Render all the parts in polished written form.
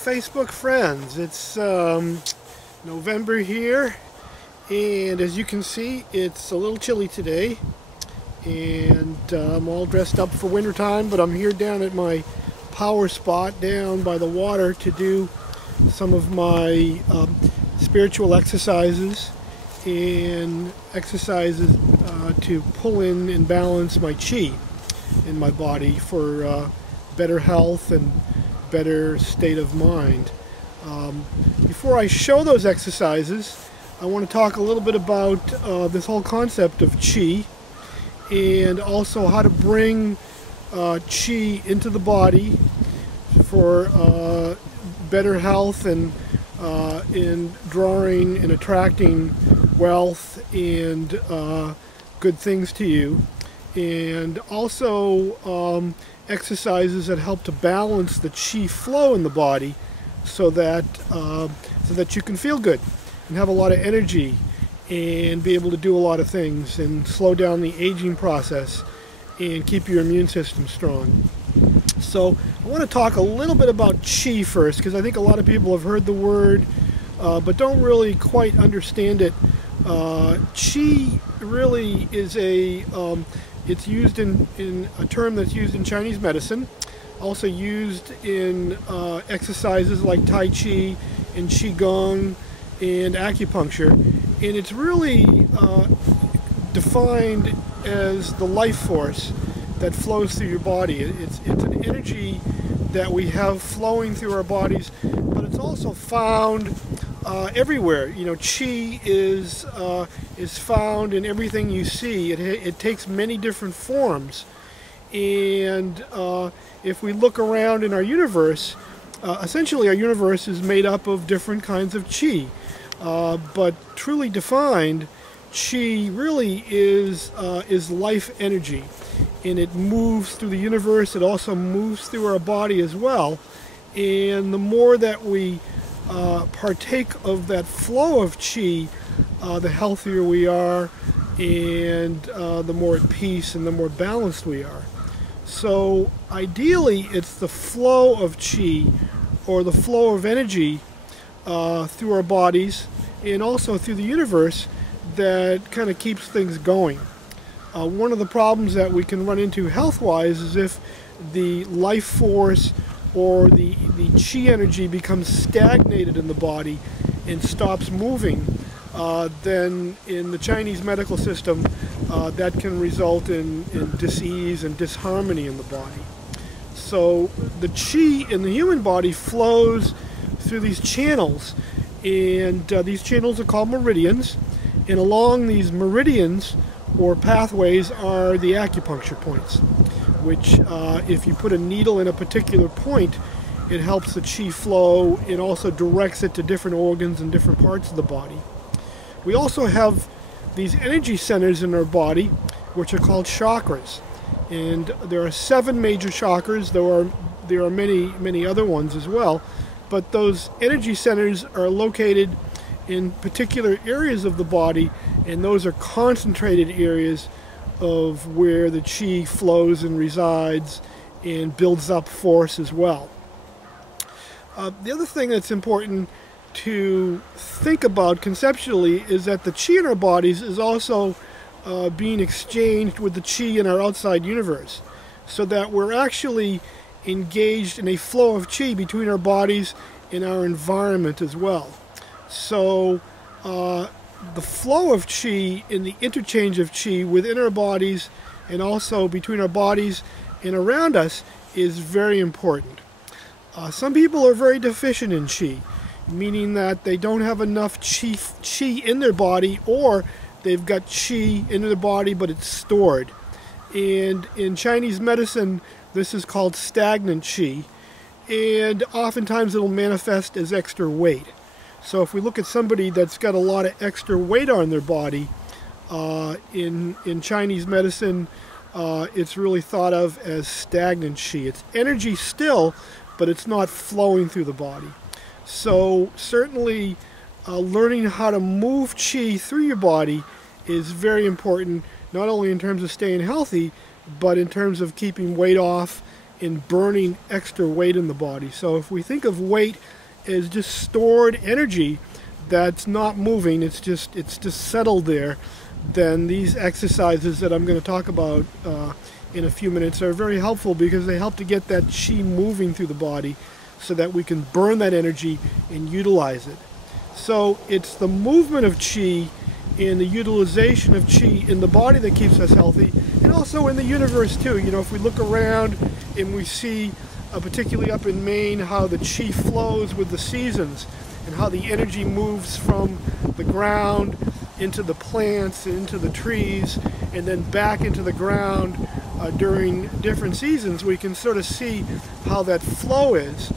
Facebook friends. It's November here, and as you can see, it's a little chilly today, and I'm all dressed up for winter time, but I'm here down at my power spot down by the water to do some of my spiritual exercises and exercises to pull in and balance my chi in my body for better health and better state of mind. Before I show those exercises, I want to talk a little bit about this whole concept of chi, and also how to bring chi into the body for better health and in drawing and attracting wealth and good things to you, and also exercises that help to balance the chi flow in the body so that you can feel good and have a lot of energy and be able to do a lot of things and slow down the aging process and keep your immune system strong. So I want to talk a little bit about chi first, because I think a lot of people have heard the word but don't really quite understand it. Chi really is it's used in a term that's used in Chinese medicine, also used in exercises like Tai Chi and Qigong and acupuncture, and it's really defined as the life force that flows through your body. It's an energy that we have flowing through our bodies, but it's also found everywhere. You know, chi is found in everything you see. It takes many different forms, and if we look around in our universe, essentially our universe is made up of different kinds of chi, but truly defined, chi really is life energy, and it moves through the universe. It also moves through our body as well, and the more that we partake of that flow of chi, the healthier we are, and the more at peace and the more balanced we are. So ideally, it's the flow of chi, or the flow of energy through our bodies and also through the universe, that kind of keeps things going. One of the problems that we can run into health-wise is if the life force or the chi energy becomes stagnated in the body and stops moving, then in the Chinese medical system that can result in disease and disharmony in the body. So the chi in the human body flows through these channels, and these channels are called meridians, and along these meridians or pathways are the acupuncture points, which if you put a needle in a particular point, it helps the chi flow and also directs it to different organs and different parts of the body. We also have these energy centers in our body, which are called chakras, and there are 7 major chakras. There are many other ones as well, but those energy centers are located in particular areas of the body, and those are concentrated areas of where the chi flows and resides and builds up force as well. The other thing that's important to think about conceptually is that the chi in our bodies is also being exchanged with the chi in our outside universe, so that we're actually engaged in a flow of chi between our bodies and our environment as well. So the flow of chi and the interchange of chi within our bodies and also between our bodies and around us is very important. Some people are very deficient in chi, meaning that they don't have enough chi in their body, or they've got chi in their body but it's stored. And in Chinese medicine, this is called stagnant chi, and oftentimes it'll manifest as extra weight. So if we look at somebody that's got a lot of extra weight on their body, in Chinese medicine, it's really thought of as stagnant chi. It's energy still, but it's not flowing through the body. So certainly learning how to move chi through your body is very important, not only in terms of staying healthy, but in terms of keeping weight off in burning extra weight in the body. So if we think of weight as just stored energy that's not moving, it's just settled there, then these exercises that I'm going to talk about in a few minutes are very helpful, because they help to get that qi moving through the body so that we can burn that energy and utilize it. So it's the movement of qi and the utilization of qi in the body that keeps us healthy, and also in the universe too. You know, if we look around and we see, particularly up in Maine, how the qi flows with the seasons and how the energy moves from the ground into the plants and into the trees and then back into the ground during different seasons, we can sort of see how that flow is.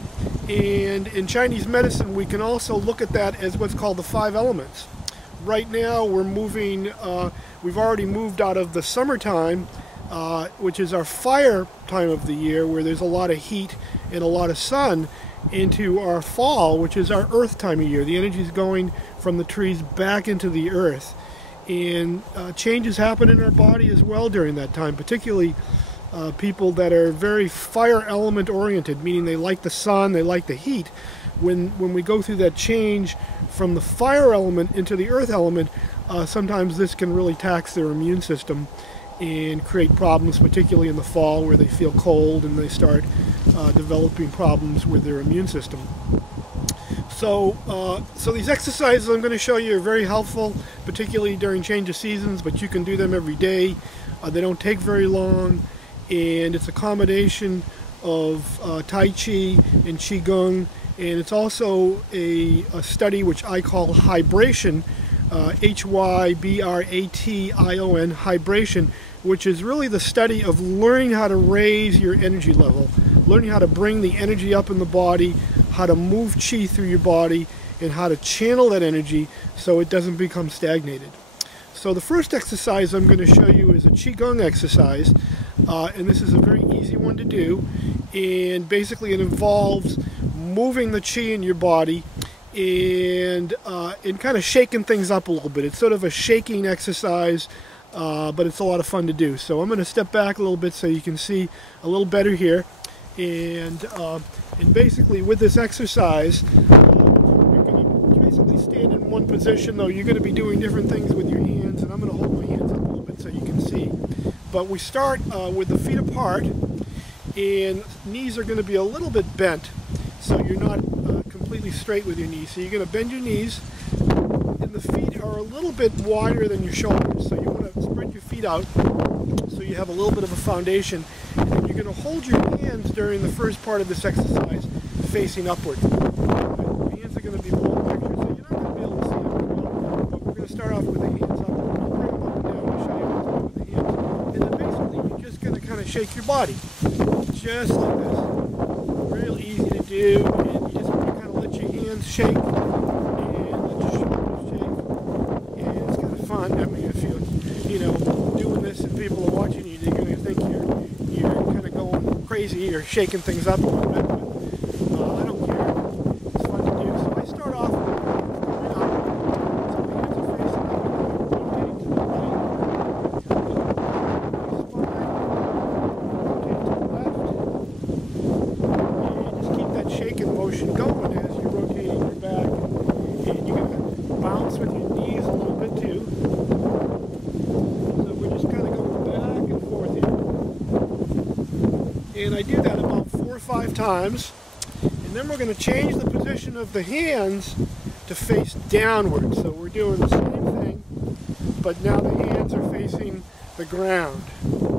And in Chinese medicine, we can also look at that as what's called the 5 elements. Right now we're moving, we've already moved out of the summertime, which is our fire time of the year, where there's a lot of heat and a lot of sun, into our fall, which is our earth time of year. The energy is going from the trees back into the earth. And changes happen in our body as well during that time, particularly people that are very fire element oriented, meaning they like the sun, they like the heat. When we go through that change from the fire element into the earth element, sometimes this can really tax their immune system and create problems, particularly in the fall, where they feel cold and they start developing problems with their immune system. So these exercises I'm going to show you are very helpful, particularly during change of seasons, but you can do them every day. They don't take very long, and it's a combination of Tai Chi and Qigong, and it's also a study which I call hybration, H-Y-B-R-A-T-I-O-N, hybration, which is really the study of learning how to raise your energy level, learning how to bring the energy up in the body, how to move qi through your body, and how to channel that energy so it doesn't become stagnated. So the first exercise I'm going to show you is a Qigong exercise, and this is a very easy one to do, and basically it involves moving the qi in your body and kind of shaking things up a little bit. It's sort of a shaking exercise, but it's a lot of fun to do. So I'm going to step back a little bit so you can see a little better here. And basically with this exercise, you're going to basically stand in one position, though you're going to be doing different things with your hands, and I'm going to hold my hands up a little bit so you can see. But we start with the feet apart, and knees are going to be a little bit bent, so you're not completely straight with your knees. So you're going to bend your knees, and the feet are a little bit wider than your shoulders, so you want to spread your feet out so you have a little bit of a foundation. And then you're going to hold your hands during the first part of this exercise facing upward. Your hands are going to be below the picture, so you're not going to be able to see them very well, but we're going to start off with the hands up. I'll bring them up and down to show you what to do with the hands. And then basically you're just going to kind of shake your body, just like this. Real easy to do, and you just want to kind of let your hands shake and let your shoulders shake, and it's kind of fun. I mean, if you're, doing this and people are watching you, they're going to think you're kind of going crazy or shaking things up a little bit, but I don't care. It's fun to do. So I start off right up, so my hands are facing up, rotate to the right, spine, rotate to the left. Just keep that shaking motion going as you're rotating your back, and you're going to bounce with your knees a little bit too. So we're just kind of going back and forth here. And I do that about 4 or 5 times, and then we're going to change the position of the hands to face downward. So we're doing the same thing, but now the hands are facing the ground. And we're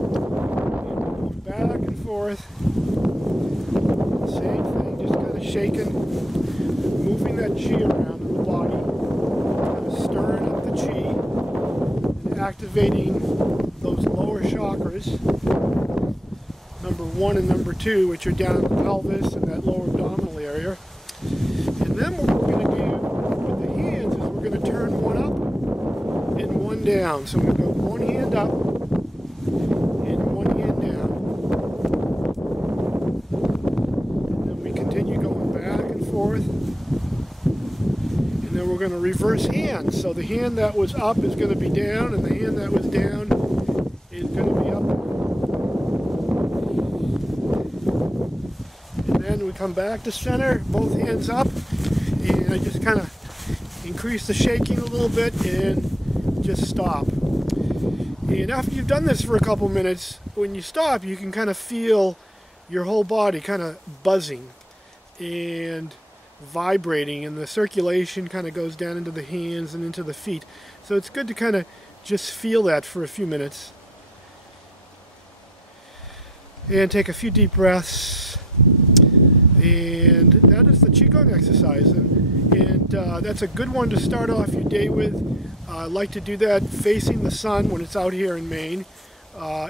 going back and forth. Same thing, just kind of shaking, moving that qi around in the body, kind of stirring up the qi, and activating those lower chakras, number 1 and number 2, which are down in the pelvis and that lower abdominal area. And then what we're going to do with the hands is we're going to turn one up and one down. So we're going to go one hand up and one hand down. Continue going back and forth, and then we're going to reverse hands. So the hand that was up is going to be down, and the hand that was down is going to be up. come back to center, both hands up, and I just kind of increase the shaking a little bit and just stop. And after you've done this for a couple minutes, when you stop, you can kind of feel your whole body kind of buzzing and vibrating, and the circulation kind of goes down into the hands and into the feet. So it's good to kind of just feel that for a few minutes. And take a few deep breaths. And that is the Qigong exercise. And that's a good one to start off your day with. I like to do that facing the sun when it's out here in Maine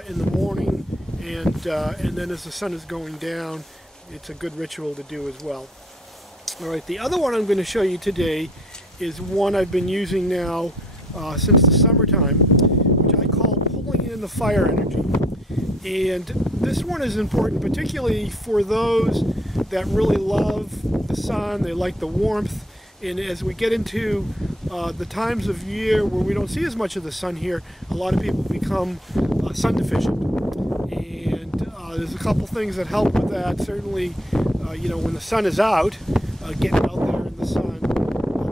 in the morning, and then as the sun is going down, it's a good ritual to do as well. All right, the other one I'm going to show you today is one I've been using now since the summertime, which I call pulling in the fire energy. And this one is important particularly for those that really love the sun, they like the warmth. And as we get into the times of year where we don't see as much of the sun here, a lot of people become sun deficient. And there's a couple things that help with that. Certainly, you know, when the sun is out, getting out there in the sun.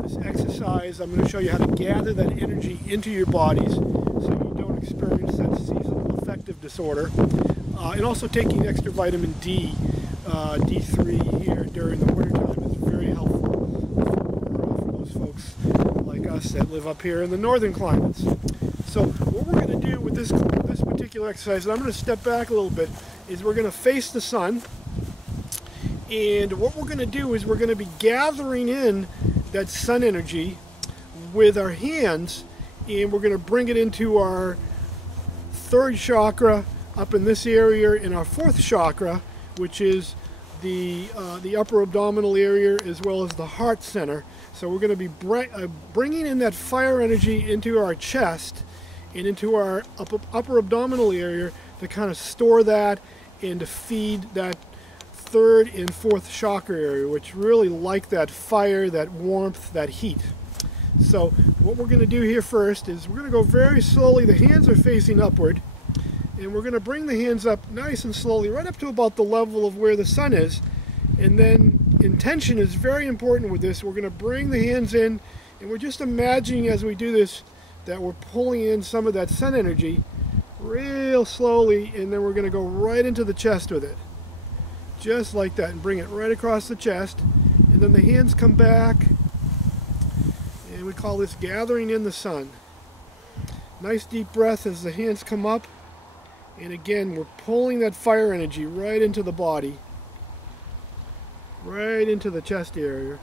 This exercise, I'm going to show you how to gather that energy into your bodies so you don't experience that seasonal affective disorder. And also taking extra vitamin D, D3 here during the wintertime is very helpful for those folks like us that live up here in the northern climates. So what we're going to do with this particular exercise, and I'm going to step back a little bit, is we're going to face the sun. And what we're going to do is we're going to be gathering in that sun energy with our hands, and we're going to bring it into our third chakra up in this area, in our fourth chakra, which is the upper abdominal area as well as the heart center. So we're going to be bringing in that fire energy into our chest and into our upper abdominal area to kind of store that and to feed that third and fourth chakra area, which really like that fire, that warmth, that heat. So what we're going to do here first is we're going to go very slowly. The hands are facing upward, and we're going to bring the hands up nice and slowly, right up to about the level of where the sun is. And then intention is very important with this. We're going to bring the hands in, and we're just imagining as we do this that we're pulling in some of that sun energy real slowly, and then we're going to go right into the chest with it. Just like that, and bring it right across the chest, and then the hands come back, and we call this gathering in the sun. Nice deep breath as the hands come up, and again we're pulling that fire energy right into the body, right into the chest area.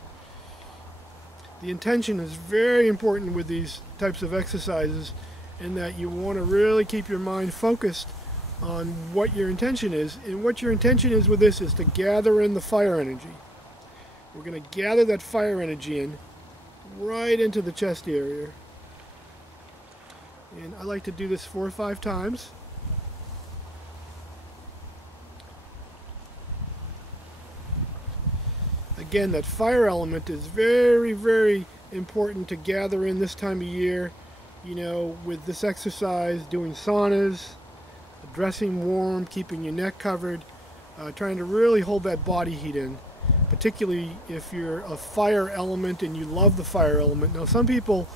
The intention is very important with these types of exercises, in that you want to really keep your mind focused on what your intention is. And what your intention is with this is to gather in the fire energy. We're going to gather that fire energy in right into the chest area. And I like to do this 4 or 5 times. Again, that fire element is very, very important to gather in this time of year. You know, with this exercise, doing saunas, dressing warm, keeping your neck covered, trying to really hold that body heat in, particularly if you're a fire element and you love the fire element. Now some people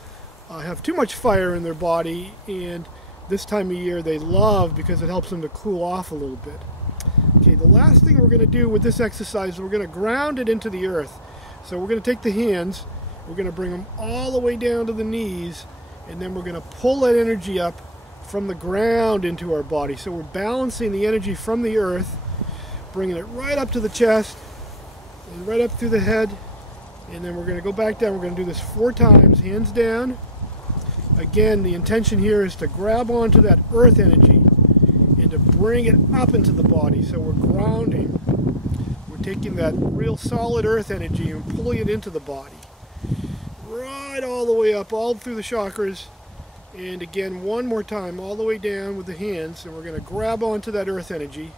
have too much fire in their body, and this time of year they love because it helps them to cool off a little bit. Okay, the last thing we're going to do with this exercise, we're going to ground it into the earth. So we're going to take the hands, we're going to bring them all the way down to the knees, and then we're going to pull that energy up from the ground into our body. So we're balancing the energy from the earth, bringing it right up to the chest and right up through the head, and then we're going to go back down. We're going to do this 4 times, hands down. Again, the intention here is to grab onto that earth energy and to bring it up into the body. So we're grounding. We're taking that real solid earth energy and pulling it into the body, right all the way up, all through the chakras. And again, one more time, all the way down with the hands, and we're going to grab onto that earth energy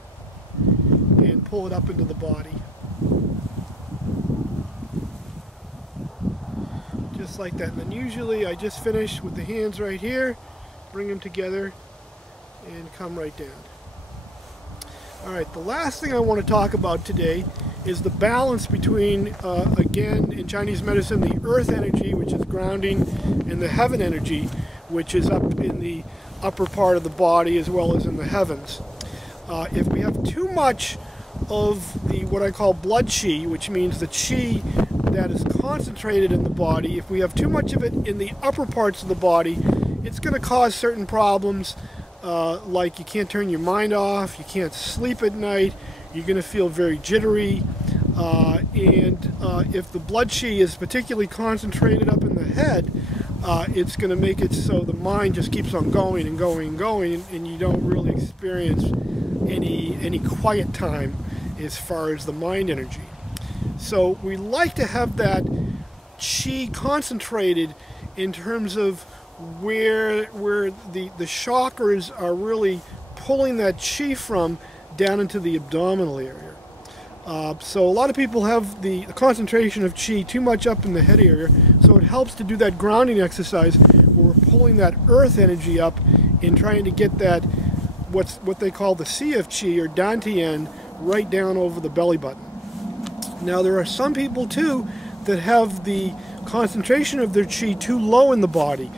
and pull it up into the body. Just like that. And then usually I just finish with the hands right here, bring them together, and come right down. Alright, the last thing I want to talk about today is the balance between, again, in Chinese medicine, the earth energy, which is grounding, and the heaven energy, which is up in the upper part of the body as well as in the heavens. If we have too much of the what I call blood qi, which means the qi that is concentrated in the body, if we have too much of it in the upper parts of the body, it's going to cause certain problems, like you can't turn your mind off, you can't sleep at night, you're going to feel very jittery, and if the blood qi is particularly concentrated up in the head, it's going to make it so the mind just keeps on going and going and going, and you don't really experience any quiet time as far as the mind energy. So we like to have that qi concentrated in terms of where the chakras are really pulling that qi from down into the abdominal area. So a lot of people have the concentration of qi too much up in the head area, so it helps to do that grounding exercise where we're pulling that earth energy up and trying to get that what they call the CF qi or dantian right down over the belly button. Now there are some people too that have the concentration of their qi too low in the body,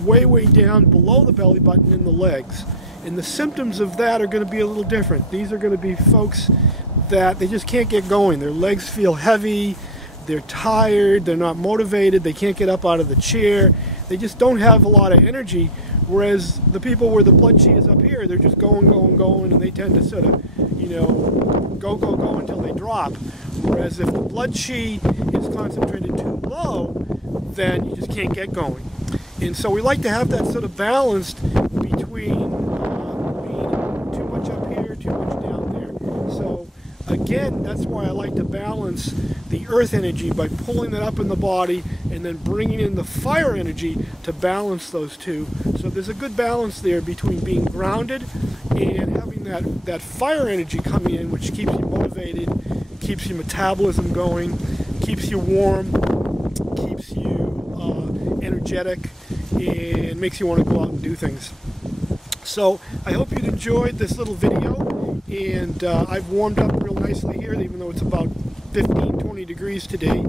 way down below the belly button in the legs. And the symptoms of that are going to be a little different. These are going to be folks that they just can't get going. Their legs feel heavy, they're tired, they're not motivated, they can't get up out of the chair, they just don't have a lot of energy. Whereas the people where the blood qi is up here, they're just going, and they tend to sort of, go until they drop. Whereas if the blood qi is concentrated too low, then you just can't get going. And so we like to have that sort of balanced between being too much up here, too much down there. So again, that's why I like to balance the earth energy by pulling that up in the body and then bringing in the fire energy to balance those two. So there's a good balance there between being grounded and having that fire energy coming in, which keeps you motivated, keeps your metabolism going, keeps you warm, keeps you energetic, and makes you want to go out and do things. So I hope you'd enjoyed this little video, and I've warmed up real nicely here, even though it's about 15-20 degrees today,